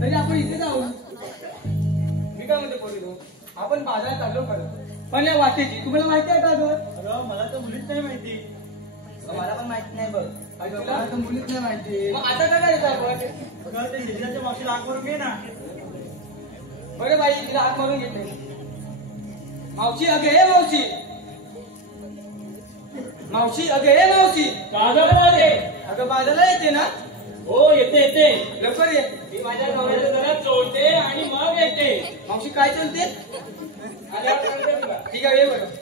तरी आपण इथे जाऊ. मी काय म्हणते पोरी तू, आपण बाजारात चाललो खरं, पण या वाटेची तुम्हाला माहिती आहे का ग? अगं मला तर मुलीच नाही माहिती. मला पण माहित नाही बघ. तुला तर मुलीच नाही माहिती. मग आता काय करायचं आपण? अगं ते हिजल्याच्या मावशीला आग करून घे ना. बरं बाई, तिला हात मारून घेते. मावशी अगे हे मावशी, मावशी अगे हे मावशी. अगं बाजारला येते ना? हो येते येते. लवकर ये. मी माझ्या नवऱ्याला जरा चोळते आणि मग येते. मावशी काय चलते? ठीक आहे, ये बरं.